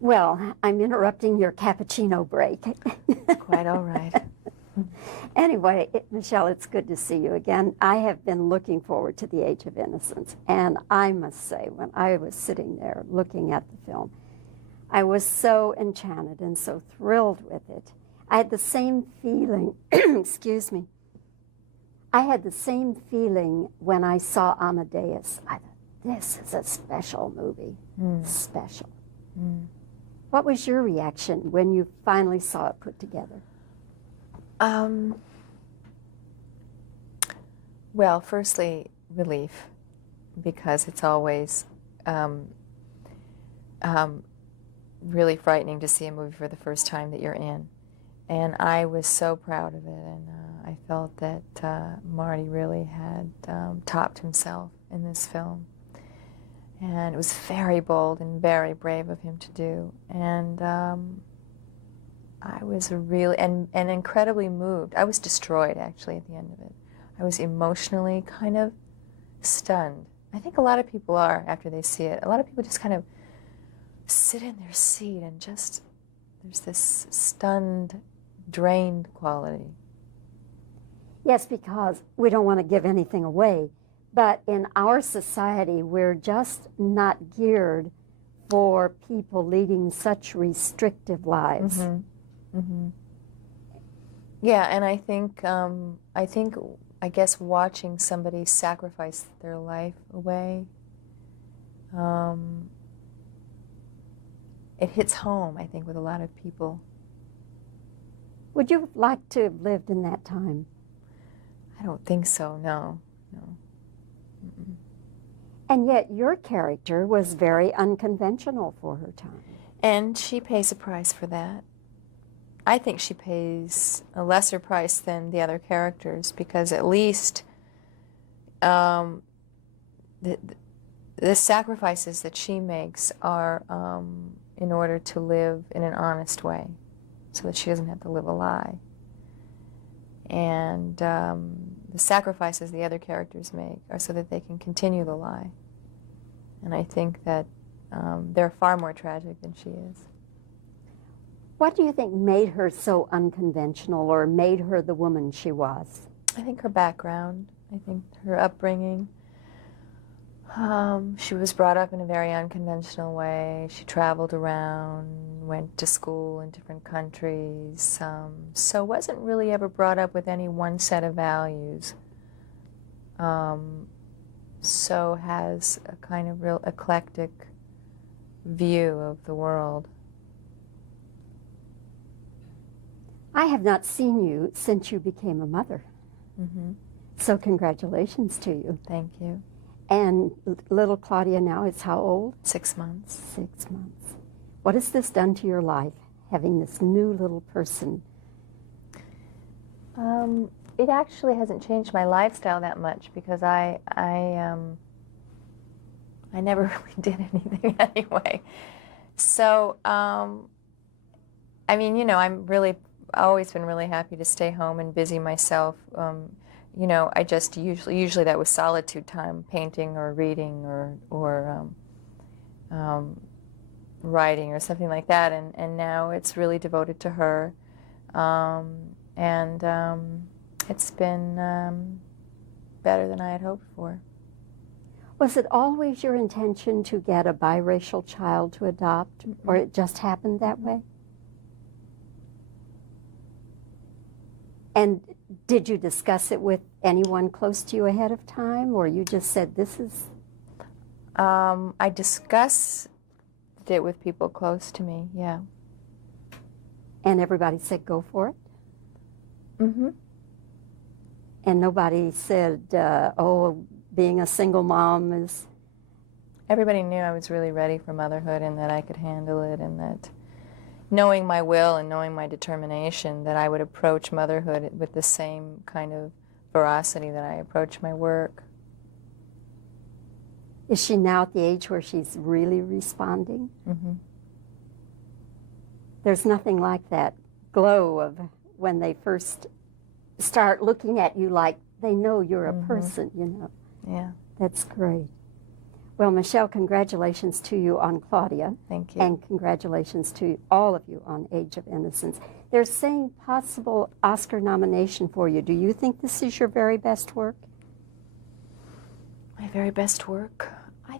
Well, I'm interrupting your cappuccino break. Quite all right. Anyway, Michelle, it's good to see you again. I have been looking forward to the Age of Innocence, and I must say, when I was sitting there looking at the film, I was so enchanted and so thrilled with it. I had the same feeling, excuse me, I had the same feeling when I saw Amadeus. I thought, this is a special movie, special. What was your reaction when you finally saw it put together? Well, firstly, relief, because it's always really frightening to see a movie for the first time that you're in. And I was so proud of it, and I felt that Marty really had topped himself in this film. And it was very bold and very brave of him to do. And I was really, and incredibly moved. I was destroyed, actually, at the end of it. I was emotionally kind of stunned. I think a lot of people are after they see it. A lot of people just kind of sit in their seat and just, there's this stunned, drained quality. Yes, because we don't want to give anything away, but in our society, we're just not geared for people leading such restrictive lives. Yeah, and I think, I guess watching somebody sacrifice their life away, it hits home, I think, with a lot of people. Would you have liked to have lived in that time? I don't think so, no. And yet your character was very unconventional for her time. And she pays a price for that. I think she pays a lesser price than the other characters, because at least the sacrifices that she makes are in order to live in an honest way, so that she doesn't have to live a lie. And the sacrifices the other characters make are so that they can continue the lie. And I think that they're far more tragic than she is. What do you think made her so unconventional, or made her the woman she was? I think her background. I think her upbringing. She was brought up in a very unconventional way. She traveled around, went to school in different countries, so wasn't really ever brought up with any one set of values. So has a kind of real eclectic view of the world. I have not seen you since you became a mother. So congratulations to you. Thank you. And little Claudia now is how old? 6 months. 6 months. What has this done to your life, having this new little person? It actually hasn't changed my lifestyle that much, because I never really did anything anyway. So, I mean, you know, I've always been really happy to stay home and busy myself. You know, I just usually that was solitude time, painting or reading or writing or something like that. And now it's really devoted to her. It's been better than I had hoped for. Was it always your intention to get a biracial child to adopt, or it just happened that way? And did you discuss it with anyone close to you ahead of time, or you just said, this is... I discussed it with people close to me, yeah. And everybody said, go for it? And nobody said, oh, being a single mom is... Everybody knew I was really ready for motherhood and that I could handle it, and that knowing my will and knowing my determination, that I would approach motherhood with the same kind of veracity that I approach my work. Is she now at the age where she's really responding? There's nothing like that glow of when they first start looking at you like they know you're a person, you know. Yeah. That's great. Well, Michelle, congratulations to you on Claudia. Thank you. And congratulations to all of you on Age of Innocence. They're saying possible Oscar nomination for you. Do you think this is your very best work? My very best work? I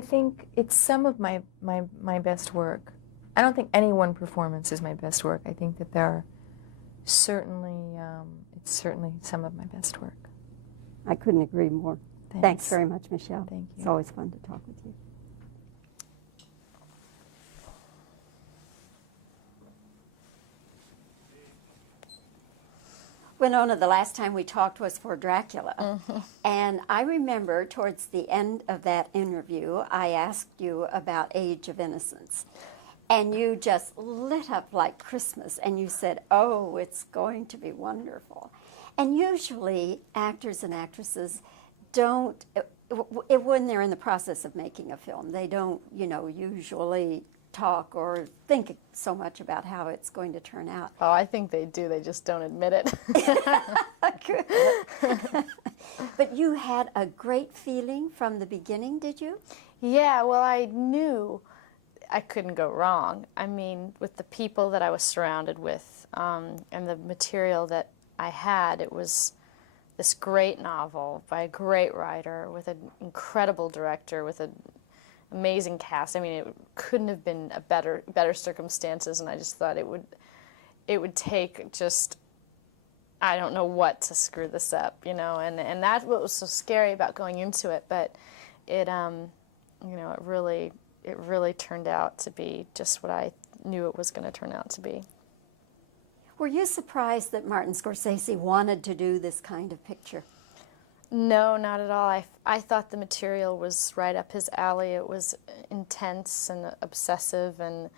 think it's some of my best work. I don't think any one performance is my best work. I think that there are certainly, it's certainly some of my best work. I couldn't agree more. Thanks very much, Michelle. Thank you. It's always fun to talk with you. Winona, the last time we talked was for Dracula. And I remember towards the end of that interview, I asked you about Age of Innocence. And you just lit up like Christmas. And you said, oh, it's going to be wonderful. And usually actors and actresses don't, when they're in the process of making a film, they don't, you know, usually talk or think so much about how it's going to turn out. Oh, I think they do. They just don't admit it. But you had a great feeling from the beginning, did you? Yeah, well, I knew I couldn't go wrong. I mean, with the people that I was surrounded with and the material that I had, it was this great novel by a great writer with an incredible director with an amazing cast. I mean, it couldn't have been a better circumstances, and I just thought it would take just, I don't know what to screw this up, you know, and that's what was so scary about going into it. But it, you know, it really turned out to be just what I knew it was going to turn out to be. Were you surprised that Martin Scorsese wanted to do this kind of picture? No, not at all. I thought the material was right up his alley. It was intense and obsessive and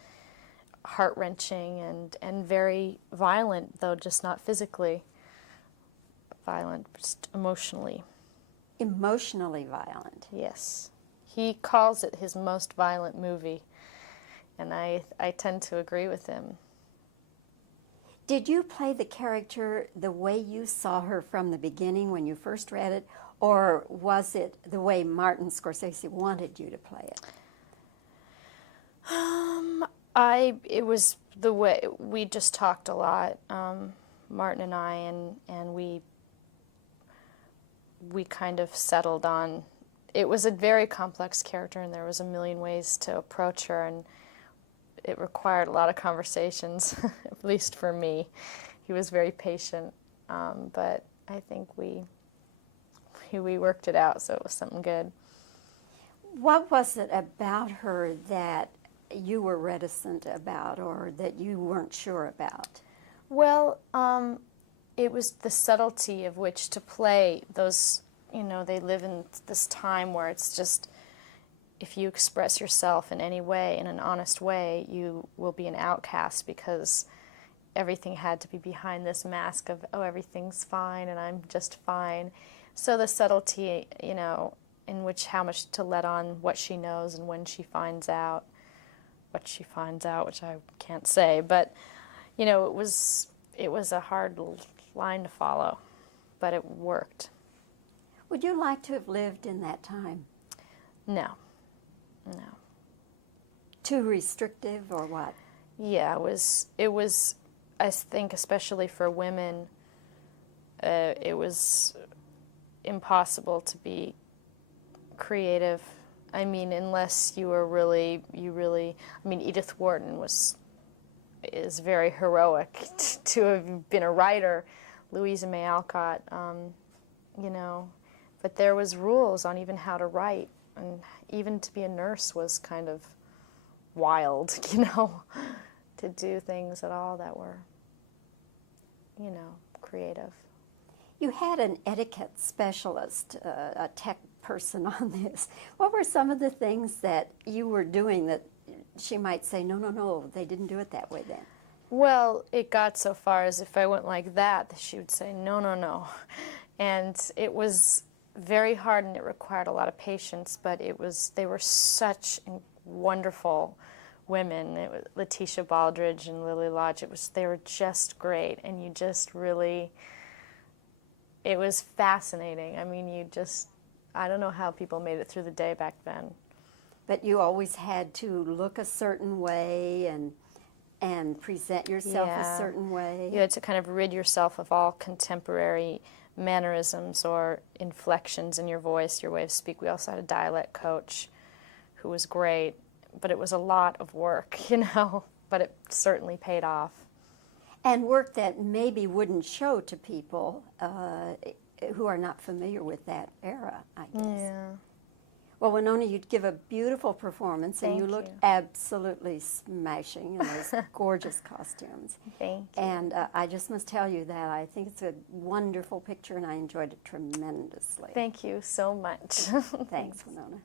heart-wrenching and very violent, though just not physically violent, just emotionally. Emotionally violent? Yes. He calls it his most violent movie, and I tend to agree with him. Did you play the character the way you saw her from the beginning when you first read it, or was it the way Martin Scorsese wanted you to play it? It was the way, we just talked a lot, Martin and I, and we kind of settled on, it was a very complex character, and there was a million ways to approach her, and it required a lot of conversations, at least for me. He was very patient, but I think we worked it out, so it was something good. What was it about her that you were reticent about or that you weren't sure about? Well, it was the subtlety of which to play those, you know, they live in this time where it's just, if you express yourself in any way, in an honest way, you will be an outcast because everything had to be behind this mask of, oh, everything's fine and I'm just fine. So the subtlety, you know, in which how much to let on what she knows and when she finds out what she finds out, which I can't say, but, you know, it was a hard line to follow, but it worked. Would you like to have lived in that time? No. Too restrictive or what? Yeah, it was, I think, especially for women, it was impossible to be creative. I mean, unless you were really, I mean, Edith Wharton is very heroic to have been a writer, Louisa May Alcott, you know, but there was rules on even how to write, and even to be a nurse was kind of wild, you know, to do things at all that were, you know, creative. You had an etiquette specialist, a tech person on this. What were some of the things that you were doing that she might say, no, they didn't do it that way then? Well, it got so far as if I went like that, she would say, no. And it was very hard and it required a lot of patience, but they were such wonderful women. It was Letitia Baldridge and Lily Lodge. They were just great, and you just really, it was fascinating. I mean, I don't know how people made it through the day back then. But you always had to look a certain way and present yourself a certain way. You had to kind of rid yourself of all contemporary mannerisms or inflections in your voice, your way of speak. We also had a dialect coach who was great, but it was a lot of work, but it certainly paid off. And work that maybe wouldn't show to people who are not familiar with that era, I guess. Yeah. Well, Winona, you give a beautiful performance, and Thank you look you. absolutely smashing in those gorgeous costumes. Thank you. And I just must tell you that I think it's a wonderful picture, and I enjoyed it tremendously. Thank you so much. Thanks, Winona.